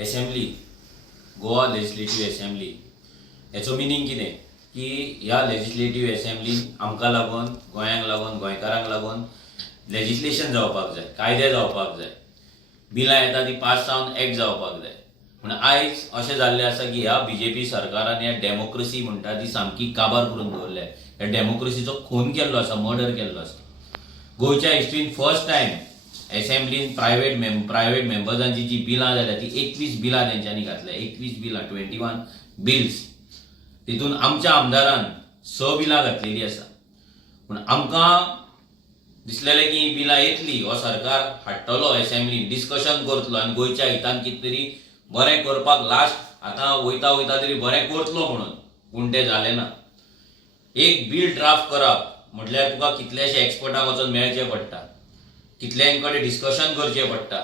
Assembly, Goa legislative assembly हेचो meaning कितें की ह्या लेजिस्लेटिव्ह असेंब्लीन आमकां लागून, गोंयांक लागून, गोंयकारांक लागून लेजिस्लेशन जावपाक जाय, कायदे जावपाक जाय, बिलां येता ती पास जावन एक्ट जावपाक जाय. पूण आयज अशें जाल्लें आसा की ह्या बीजेपी सरकारान ह्या डेमोक्रेसी म्हणटा ती सामकी काबार करून दवरल्या. ह्या डेमोक्रेसीचो खून केल्लो आसा, मर्डर केल्लो आसा. गोंयच्या हिस्ट्रीन फर्स्ट टायम असेंब्लीन प्रायव्हेट मेंबर्सांची जी बिलां जाल्यात ती 21 बिलां तेंच्यांनी घातल्या. 21 बिलां, 21 बिल्स. तितून आमच्या आमदारान 6 बिलां घातलेली आसा. पूण आमकां दिसलेलें की ही बिलां येतली, हो सरकार हाडटलो असेंब्लीन, डिस्कशन करतलो आनी गोंयच्या हितान कितें तरी बरें करपाक लास्ट आतां वयता वयता तरी बरें करतलो म्हणून. पूण तें जालें ना. एक बील ड्राफ्ट करप म्हटल्यार तुका कितलेशे एक्सपर्टांक वचून मेळचें पडटा, कितल्यांक कडेन डिस्कशन करचें पडटा,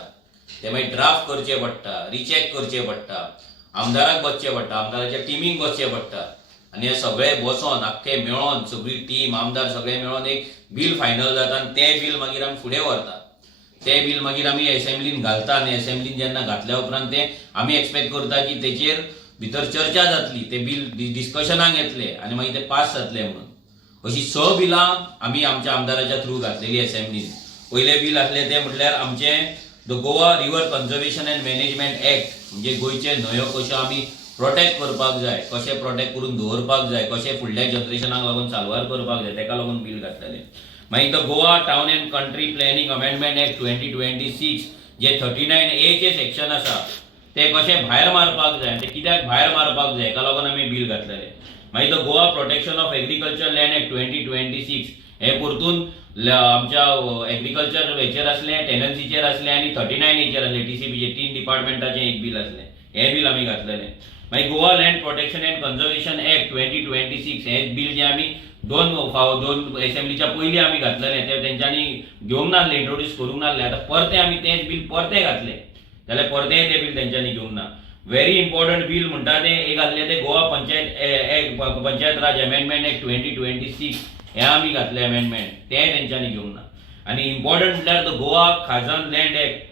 ते मागीर ड्राफ्ट करचें पडटा, रिचॅक करचें पडटा, आमदाराक बसचें पडटा, आमदाराच्या टिमीक बसचें पडटा आनी हे सगळें बसोन आख्खे मेळोन सगळी टीम, आमदार सगळे मेळोन एक बील फायनल जाता आनी तें बील मागीर आमी फुडें व्हरता. तें बील मागीर आमी असेंब्लीन घालता आनी असेंब्लीन जेन्ना घातल्या उपरांत तें आमी एक्सपेक्ट करता की तेचेर भितर चर्चा जातली, तें बील डिस्कशनाक येतलें आनी मागीर तें पास जातलें म्हणून. अशीं 6 बिलां आमी आमच्या आमदाराच्या थ्रू घातलेली असेंब्लीन. पयलें बील आसलें तें म्हटल्यार आमचें the Goa river conservation end management act, म्हणजे गोंयचे न्हंयो कश्यो आमी प्रोटेक्ट करपाक जाय, कशें प्रोटेक्ट करून दवरपाक जाय, कशें फुडल्या जनरेशनाक लागून साल्वार करपाक जाय, तेका लागून बील घातलेलें. मागीर the Goa town end country planning amendment act 2026 जे 39A चे सेक्शन आसा ते कशें भायर मारपाक जाय, ते कित्याक भायर मारपाक जाय हेका लागून आमी बील घातलेलें. मागीर the Goa protection of agriculture land act 2026 हे परतून आमच्या एग्रीकल्चर हेचेर असलें, टेनन्सीचेर असलें आनी 39A असलें, TCPचे 3 डिपार्टमेंटाचें एक बील असलें. हें बील आमी घातलेलें. मागीर Goa land protection end conservation act 2026 हें बील जें आमी दोन असेंब्लीच्या पयलीं आमी घातलेलें, तें तेंच्यांनी घेवंक नासलें, इंट्रोड्यूस करूंक नासलें. आतां परतें आमी तेंच बील परतें घातलें जाल्यार परतेंय तें बील तेंच्यांनी घेवंक ना. व्हेरी इम्पॉर्टंट बील म्हणटा तें एक आसलें तें गोवा पंचायत राज अमेंडमेंट एक्ट 2026 हें आमी घातलें अमेंडमेंट, तें तेंच्यांनी घेवंक ना. आनी इम्पॉर्टंट म्हटल्यार the Goa khazan land act,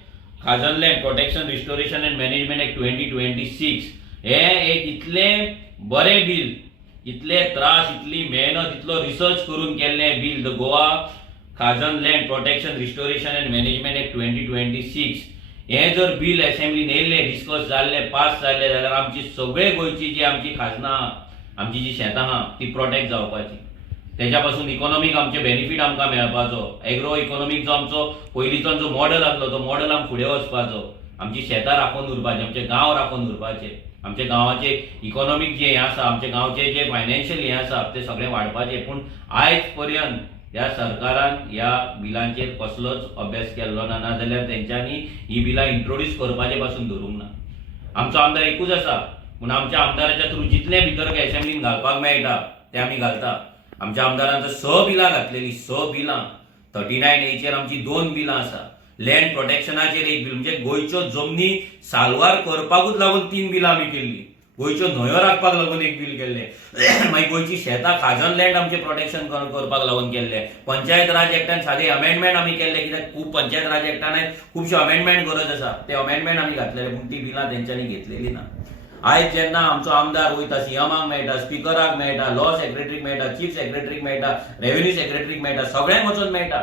khazan land protection restoration and management act 2026 हें एक इतलें बरें बील, इतले त्रास, इतली मेहनत, इतलो रिसर्च करून केल्लें bill the Goa khazan land protection restoration and management act 2026 हें जर बील असेंब्लीन येयल्लें, डिस्कस जाल्लें, पास जाल्लें जाल्यार आमची सगळे गोंयची जी आमची खाजनां आहा, आमची जी शेतां आहा ती प्रोटेक्ट जावपाची. तेच्या पासून इकॉनॉमीक आमचे बेनिफीट आमकां मेळपाचो. एग्रो इकॉनॉमीक जो आमचो पयलींचो जो मॉडल आसलो तो मॉडल आमकां फुडें वचपाचो. आमची शेतां राखून उरपाचीं, आमचे गांव राखून उरपाचे, आमच्या गांवाचे इकॉनॉमीक जे हें आसा, आमच्या गांवचे जे फायनान्शियल हें आसा तें सगळें वाडपाचें. पूण आयज पर्यंत ह्या सरकारान ह्या बिलांचेर कसलोच अभ्यास केल्लो ना, नाजाल्यार तेंच्यांनी ही बिलां इंट्रोड्यूस करपाचे पासून धरूंक ना. आमचो आमदार एकूच आसा, पूण आमच्या आमदाराच्या थ्रू जितलें भितर असेंब्लीन घालपाक मेळटा तें आमी घालता. आमच्या आमदारान 6 बिलां घातलेलीं, 6 बिलां. 39A चेर आमची 2 बिलां आसा. लँड प्रोटेक्शनाचेर एक बील, म्हणजे गोंयच्यो जमनी साल्वार करपाकूच लागून 3 बिलां आमी केल्लीं. गोंयच्यो न्हंयो राखपाक लागून एक बील केल्लें. मागीर गोंयची शेतां खाजन लँड आमचें प्रोटेक्शन करपाक लागून केल्लें. पंचायत राज एक्टान सादें अमेंडमेंट आमी केल्लें, कित्याक खूब पंचायत राज एक्टान खुबशे अमेंडमेंट गरज आसा, ते अमेंडमेंट आमी घातलेले, पूण ती बिलां तेंच्यांनी घेतलेलीं ना. आयज जेन्ना आमचो आमदार वयता, सीएमाक मेळटा, स्पिकराक मेळटा, लॉ सेक्रेटरीक मेळटा, चीफ सेक्रेटरीक मेळटा, रेव्हेन्यू सेक्रेटरीक मेळटा, सगळ्यांक वचून मेळटा.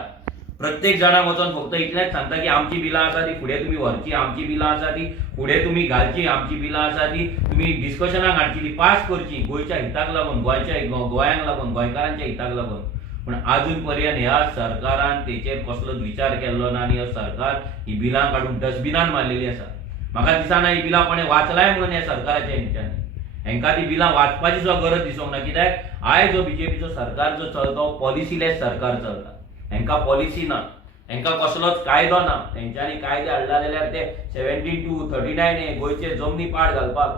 प्रत्येक जाणाक वचून फक्त इतलेंच सांगता की आमची बिलां आसा ती फुडें तुमी व्हरची, आमची बिलां आसा ती फुडें तुमी घालची, आमची बिलां आसा ती तुमी डिस्कशनाक हाडची, ती पास करची गोंयच्या हिताक लागून, गोंयांक लागून, गोंयकारांच्या हिताक लागून. पूण आजून पर्यंत ह्या सरकारान तेचेर कसलोच विचार केल्लो ना आनी हो सरकार ही बिलां काडून डस्टबिनान मारलेली आसा. म्हाका दिसना ही बिलां कोणें वाचलाय म्हणून ह्या सरकाराच्या हेंच्यांनी. हेंकां ती बिलां वाचपाची सुद्दां गरज दिसूंक ना, कित्याक आयज जो बीजेपीचो सरकार जो चलता हो पॉलिसीलेस सरकार चलता. हेंकां पॉलिसी ना, हेंकां कसलोच कायदो ना. तेंच्यांनी कायदे हाडला जाल्यार ते 72, 39A गोंयचे जमनी पाड घालपाक,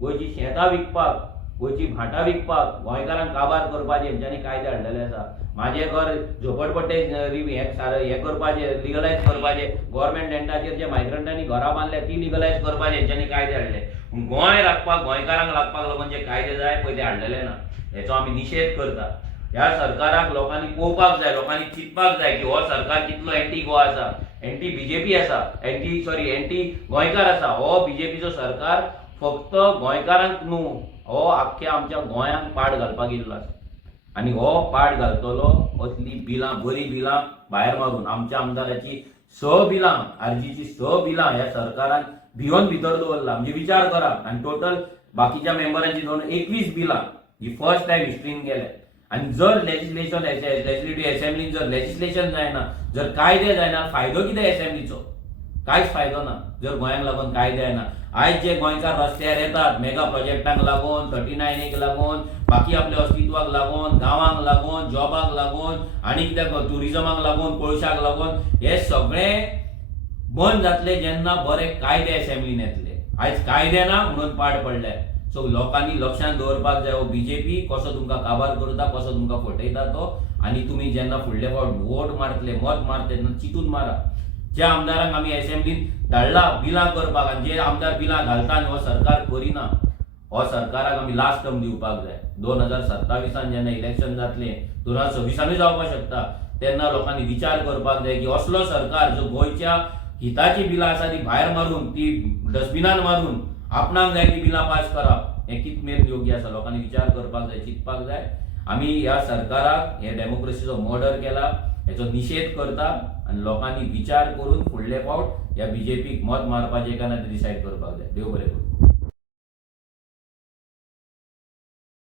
गोंयची शेतां विकपाक, गोंयची भाटां विकपाक, गोंयकारांक काबार करपाचे हेंच्यांनी कायदे हाडलेले आसा. म्हाजें घर झोपडपट्टे हें करपाचें, लिगलायज करपाचें, गव्हर्मेंट लँडाचेर जे मायग्रंटांनी घरां बांदल्या ती लिगलायज करपाचें हेंच्यांनी कायदे हाडले. पूण गोंय राखपाक, गोंयकारांक लागपाक लागून जे कायदे जाय पळय ते हाडलेले ना. हेचो आमी निशेध करता. ह्या सरकाराक लोकांनी पळोवपाक जाय, लोकांनी चिंतपाक जाय की हो सरकार कितलो एंटी गोवा आसा, एंटी बीजेपी आसा, एंटी गोंयकार आसा. हो बीजेपीचो सरकार फक्त गोंयकारांक न्हू, हो आख्ख्या आमच्या गोंयांक पाड घालपाक येयल्लो आसा. आनी हो पाड घालतलो असली बिलां, बरी बिलां भायर मारून आमच्या आमदाराची 6 बिलां, आरजीची 6 बिलां ह्या सरकारान भिवन भितर दवरला. म्हणजे विचार करा. आनी टोटल बाकीच्या मेंबरांची धरून 21 बिलां ही फर्स्ट टायम हिस्ट्रीन गेल्या. आनी जर लेजिस्लेटिव्ह असेंब्लीन जर लेजिस्लेशन जायना, जर कायदे जायना, फायदो कितें असेंब्लीचो? कांयच फायदो ना जर गोंयांक लागून कायदे येना. आयज जे गोंयकार रस्त्यार येतात मेगा प्रोजेक्टांक लागून, 39 लागून, बाकी आपल्या अस्तित्वाक लागून, गांवांक लागून, जॉबाक लागून, आनी कित्याक टुरिजमाक लागून, कोळशाक लागून, हे सगळे बंद जातले जेन्ना बरे कायदे असेंब्लीन येतले. आयज कायदे ना म्हणून पाड पडले. सो लोकांनी लक्षांत दवरपाक जाय, हो बीजेपी कसो तुमकां काबार करता, कसो तुमकां फटयता तो. आनी तुमी जेन्ना फुडले फावट वोट मारतले, मत मारतले तेन्ना चिंतून मारा. ज्या आमदारांक आमी असेंब्लीन धाडला बिलां करपाक, आनी जे आमदार बिलां घालता आनी हो सरकार करिना, हो सरकाराक आमी लास्ट टर्म दिवपाक जाय. 2027 जेन्ना इलेक्शन जातले, 2026 जावपाक शकता, तेन्ना लोकांनी विचार करपाक जाय की असलो सरकार जो गोंयच्या हिताची बिलां आसा ती भायर मारून, ती डस्टबिनान मारून आपणाक जाय ती बिलां पास करप, हें कितमेर योग्य आसा? लोकांनी विचार करपाक जाय, चिंतपाक जाय. आमी ह्या सरकाराक हे डेमोक्रेसीचो मर्डर केला हेचो निशेध करता. आनी लोकांनी विचार करून फुडले फावट ह्या बीजेपीक मत मारपाचें काय ना ते डिसायड करपाक जाय. देव बरें करूं.